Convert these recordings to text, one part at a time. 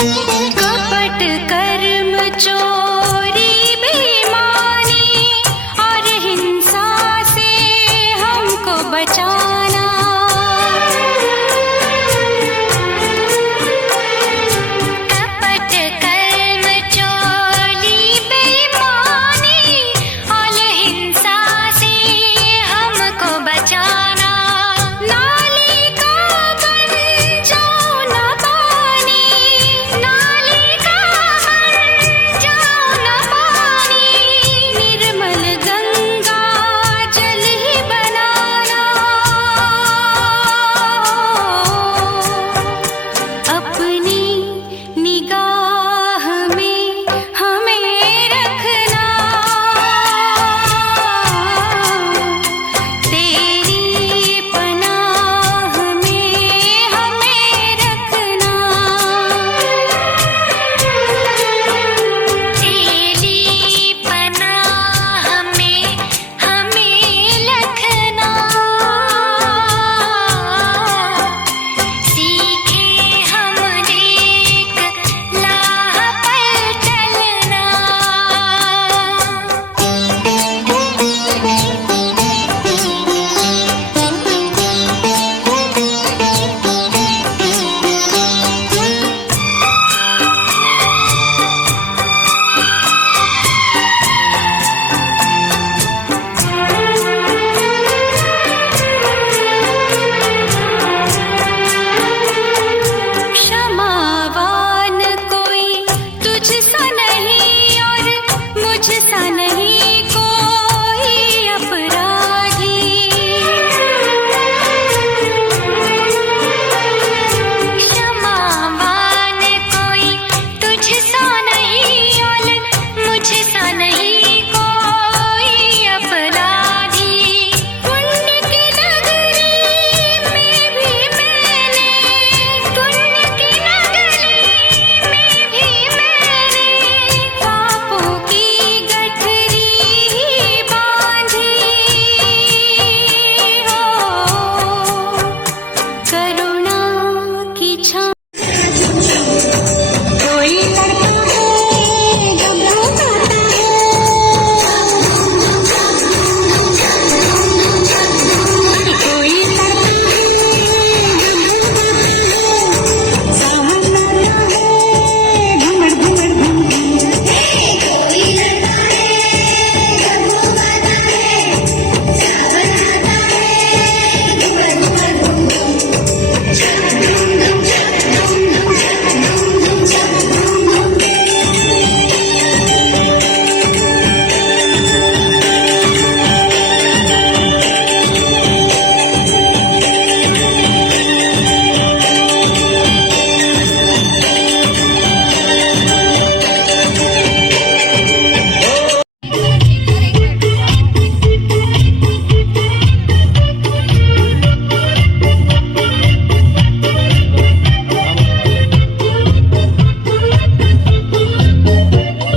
कपट कर्म चोरी बेईमानी और हिंसा से हमको बचाना। कपट कर्म चोरी बेईमानी और हिंसा से हमको बचाना। नाली का बन जाओ न पानी, नाली का बन जाओ न पानी, निर्मल गंगा जल ही बनाना। अपनी निगाह में हमें रखना, तेरी पनाह में हमें रखना। तेरी पनाह में हमें रखना। सीखे हम नेक राह पर चलना। क्षमावान कोई तुझसा नहीं और मुझसा नहीं कोई अपराधी। क्षमावान कोई तुझसा नहीं और मुझसा नहीं कोई अपराधी। पुण्य की नगरी में भी मैंने, पुण्य की नगरी में भी मैंने पापों की गठरी बांधी हो। करुणा की छाँव कोई लड़का है घबराता है, कोई लड़का है घुमड़ घुमड़ घूमती है, कोई लड़का है घबराता है, घबराता है घुमड़ घुमड़ घूमती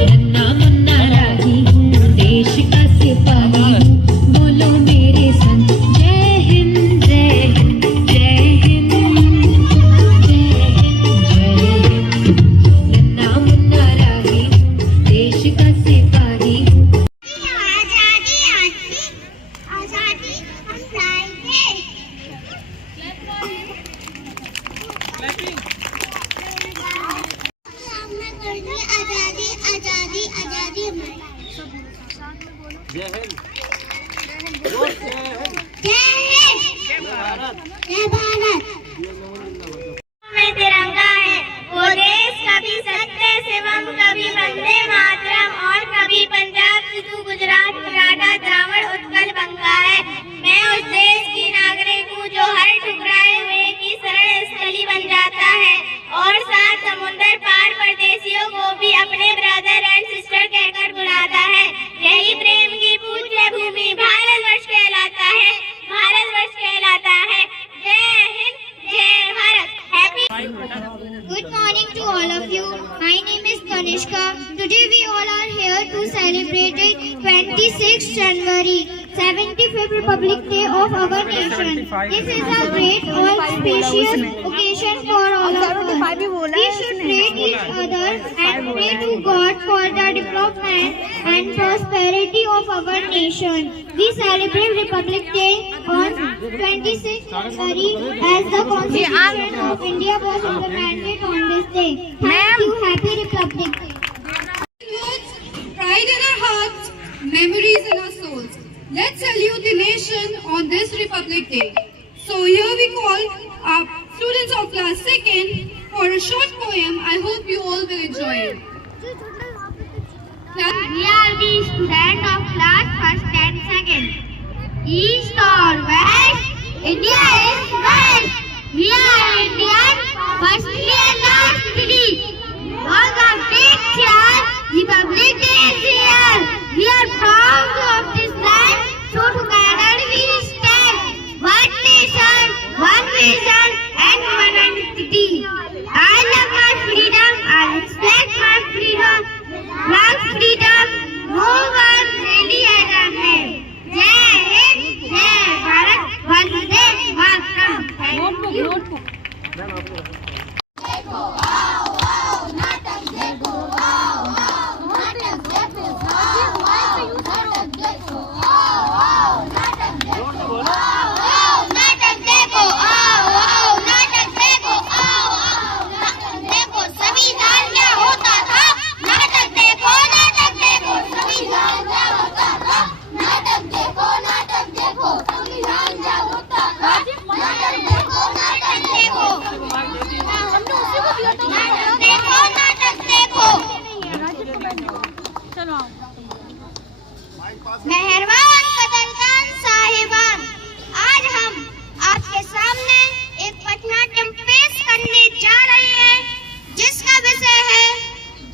नन्ना मुन्ना राही हूँ, देश का सिपाही हूँ, बोलो मेरे संग जय हिंद जय हिंद जय हिंद जय हिंद जय हिंद। नन्ना मुन्ना राही हूँ, देश का सिपाही हूँ। आजादी आती, आजादी हम लाएंगे। सामना करके आजादी आजादी आजादी हमारी। जय हिंद। जय हिंद जय भारत जय भारत। में तिरंगा है वो देश, कभी सत्य शिवम, कभी वंदे मातरम और कभी पंजाब सिंधु गुजरात मराठा द्राविड़ उत्कल बंगा है। मैं उस देश की नागरिक हूँ जो हर ठुकराए हुए की शरण स्थली बन जाता है और सात समुंदर पार परदेशियों को भी अपने ब्रदर एंड सिस्टर कहकर बुलाता है। यही प्रेम की पूज्य भूमि भारतवर्ष कहलाता है, भारतवर्ष कहलाता है। जय हिंद जय Bharat. Happy good morning to all of you. My name is Tanishka. Today we all are here to celebrate 26 January, 75th Republic Day of our nation. This is a great auspicious occasion for all of us. We should treat each pray to God for the development and prosperity of our nation. We celebrate Republic Day on 26th January as the Constitution of India was implemented on this day. Thank you. Happy Republic Day. Pride in our hearts, memories in our souls. Let's salute the nation on this Republic Day. So here we call our students of class 2nd for a short poem. I hope you all will enjoy it. We are the students of class 1st and 2nd. East or west, India is best. We are Indian, firstly and lastly. All of take care, Republic Day is here. We are proud of this land, so together we stand. One nation, one vision, and one entity. I love my freedom, I respect my freedom. Love freedom, no one really has है. जय हिंद, जय Bharat, Vande Mataram. Thank you. देखो आओ आओ नाटक देखो आओ आओ नाटक देखो आओ आओ नाटक देखो आओ आओ नाटक देखो आओ आओ नाटक देखो आओ आओ नाटक देखो आओ आओ नाटक देखो संविधान क्या होता था नाटक देखो संविधान क्या होता था नाटक देखो संविधान क्या होता था नाटक देखो मेहरबान कदरदान साहिबान, आज हम आपके सामने एक पथनाट्यम पेश करने जा रहे हैं जिसका विषय है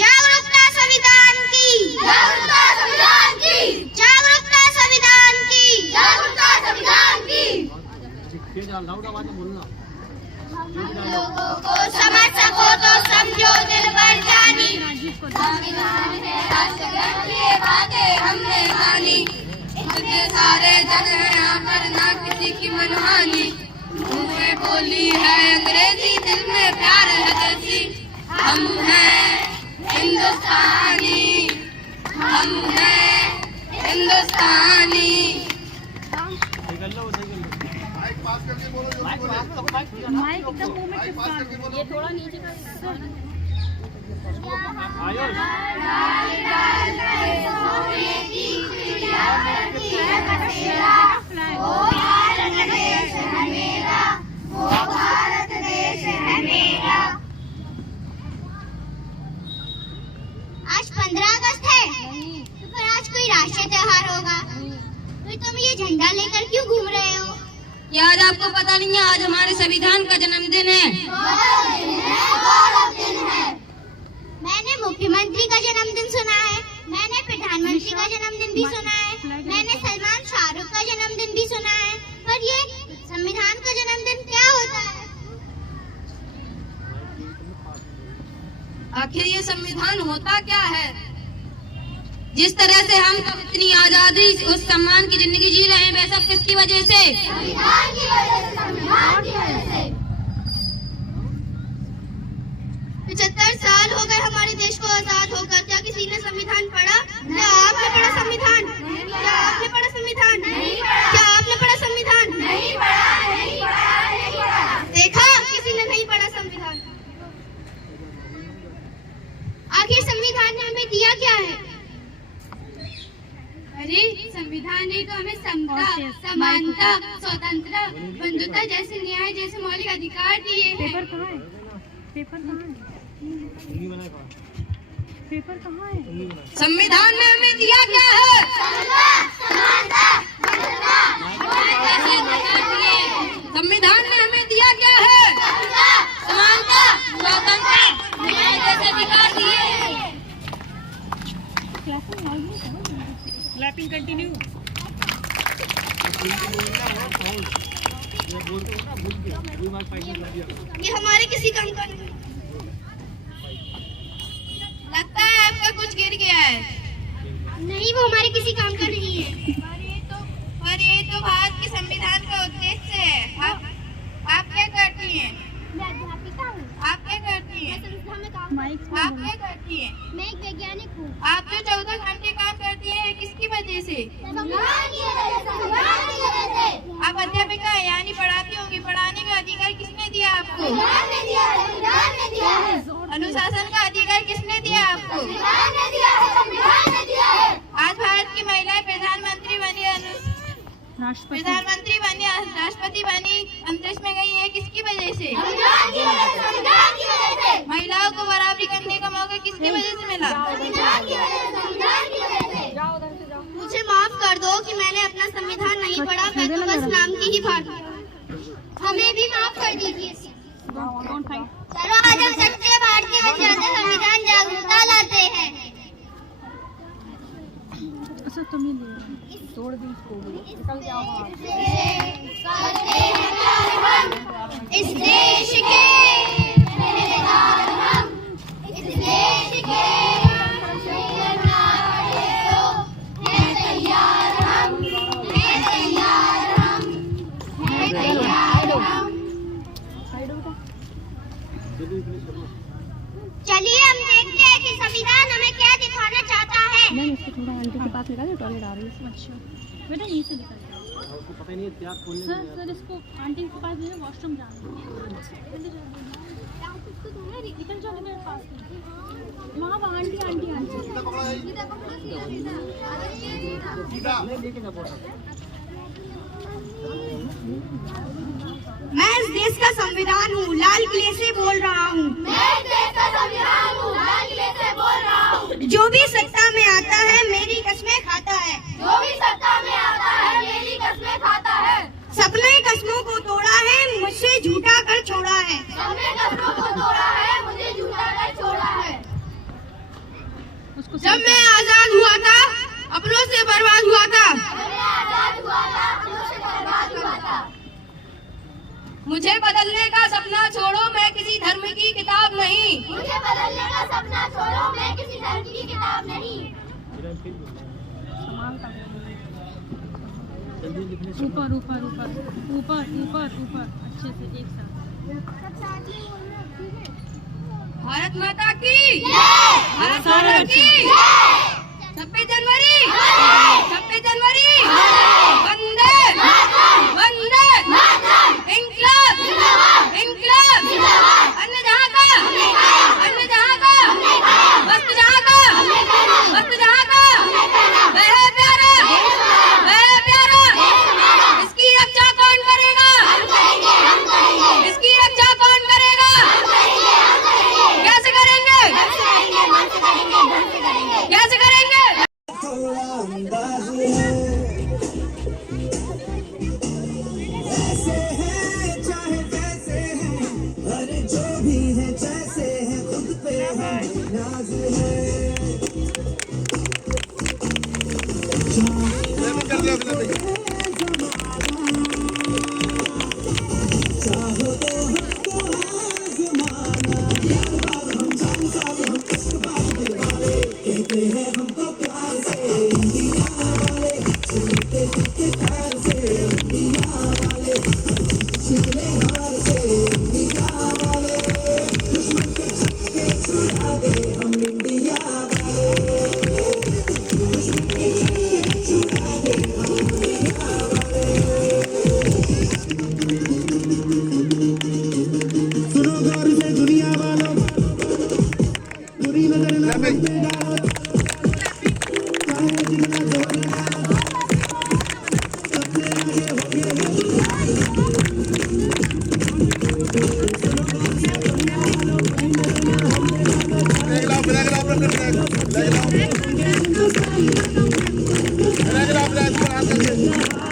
जागरूकता संविधान की, जागरूकता संविधान की, जागरूकता संविधान की, जागरूकता संविधान की। हम लोगों को समझ सको तो समझो दिल भर जानी, संविधान है राष्ट्रगत ये बातें हमने मानी, इतने सारे जन हैं यहाँ पर ना किसी की मनमानी, मुँह में बोली है अंग्रेजी दिल में प्यार है देसी, हम हैं हिंदुस्तानी, हम हैं हिंदुस्तानी। माइक एकदम मुंह में चिपका लो, ये थोड़ा नीचे कर। आज 15 अगस्त है, तो फिर आज कोई राष्ट्रीय त्योहार होगा, फिर तुम ये झंडा लेकर क्यों घूम रहे हो? क्या आज आपको पता नहीं है आज हमारे संविधान का जन्मदिन है? मैंने मुख्यमंत्री का जन्मदिन सुना है, मैंने प्रधानमंत्री का जन्मदिन भी सुना है, मैंने सलमान शाहरुख का जन्मदिन भी सुना है, पर ये संविधान का जन्मदिन क्या होता है? आखिर ये संविधान होता क्या है? जिस तरह से हम सब इतनी आजादी उस सम्मान की जिंदगी जी रहे हैं, वह सब किसकी वजह से? संविधान की वजह से, संविधान की वजह से। 75 साल हो गए हमारे देश को आजाद होकर, क्या किसी ने संविधान पढ़ा? क्या आपने पढ़ा संविधान? क्या आपने पढ़ा संविधान? क्या आपने पढ़ा संविधान? नहीं पढ़ा। देखा, किसी ने नहीं पढ़ा संविधान। आखिर संविधान ने हमें दिया क्या है? अरे संविधान ने तो हमें समता, समानता, स्वतंत्रता, बंधुता जैसे न्याय जैसे मौलिक अधिकार दिए हैं। पेपर कहाँ है? पेपर कहाँ है? पेपर कहाँ है? संविधान ने हमें दिया क्या है? संविधान ने हमें दिया क्या है? समानता, स्वतंत्रता, न्याय जैसे अधिकार दिए हैं। Clapping continue. ये हमारे किसी काम का नहीं। लगता है आपका कुछ गिर गया है। नहीं, वो हमारे किसी काम का नहीं है। पर ये तो भारत के संविधान का उद्देश्य है। आप क्या करती हैं? मैं अध्यापिका हूँ। आप क्या करती हैं? करती हैं? संस्था में काम आप क्या करती हैं? मैं एक वैज्ञानिक हूँ। आप जो 14 घंटे काम करती हैं किसकी वजह से? आप अध्यापिका हैं, यानी पढ़ाती होंगी। पढ़ाने का अधिकार किसने दिया आपको? अनुशासन का अधिकार किसने दिया आपको? आज भारत की महिलाएं प्रधानमंत्री बनी, राष्ट्रपति बनी, अंतरिक्ष में गई है, किसकी वजह से? महिलाओं को बराबरी करने का मौका किसकी वजह से मिला? मुझे माफ कर दो कि मैंने अपना संविधान नहीं पढ़ा, मैं तो बस नाम की ही बात। हमें भी माफ कर दीजिए। चलो आज हम सच्चे भारतीय बन जाते, संविधान जागरूकता लाते हैं। अच्छा तुम ही ले तोड़ दी इसको, निकल जाओ बाहर। इस देश के पहरेदार हम, इस देश के हैं तैयार हम, हैं तैयार हम, हैं तैयार हम। चलिए हम देखते हैं कि संविधान हमें क्या दिखाना चाहता है। मैम इसको थोड़ा आंटी के पास निकाल, टॉयलेट आ रही है। अच्छा बेटा यहीं से निकल जाओ। आपको पता ही नहीं है क्या खोलने सर इसको आंटी के पास भेजो, वॉशरूम जाना है। निकल जाओ मेरे पास। वहाँ आंटी आंटी आंटी लेके जा बोला। मैं इस देश का संविधान हूँ, लाल किले से बोल रहा हूँ। मैं इस देश का संविधान हूँ, लाल किले से बोल रहा हूँ। जो भी सत्ता में आता है मेरी कसमें खाता है, जो भी सत्ता में आता है मेरी कसमें खाता है। सबने कसमों को तोड़ा है, मुझसे झूठा कर छोड़ा है। सबने कसमों को तोड़ा है, मुझे झूठा कर छोड़ा है। जब मैं आजाद हुआ था अपनों से बर्बाद हुआ था, मैं आजाद हुआ था, अपनों से बर्बाद हुआ था। मुझे बदलने का सपना छोड़ो, मैं किसी धर्म की किताब नहीं। मुझे बदलने का सपना छोड़ो, मैं किसी धर्म की किताब नहीं। ऊपर ऊपर ऊपर ऊपर ऊपर ऊपर अच्छे से एक साथ। भारत माता की, भारत माता की 26 जनवरी, 26 जनवरी, वंदे वंदे इंकलाब इंकलाब। अन्य जहाँ का, अन्य जहाँ का, वस्त जहाँ का, वस्त जहाँ का, वह प्यारा, वह प्यारा। इसकी रक्षा कौन करेगा? इसकी रक्षा कौन करेगा? कैसे करेंगे? कैसे करेंगे? ऐसे हैं चाहे जैसे हैं, अरे जो भी है जैसे है, खुद पे हम नाज है। चाहो तो हमको आज़माना, यार बाब हम जान साब हम इश्क बाब दिल वाले, कहते हैं हमको प्यार से इंडिया वाले, सुनते के प्यार से इंडिया वाले, शिकले हार से इंडिया वाले, दुश्मन के छक्के छुड़ा दे हम इंडिया वाले, दुश्मन के छक्के छुड़ा दे हम इंडिया वाले। सुनो गौर से दुनिया वालों, बुरी नजर ना मुझ पे डालो, चाहे जितना जोर लगाओ, सबसे आगे हो गए हैं। सुनो गौर से दुनिया वालों, बुरी नजर ना हम पे डालो, चाहे जितना जोर लगाओ,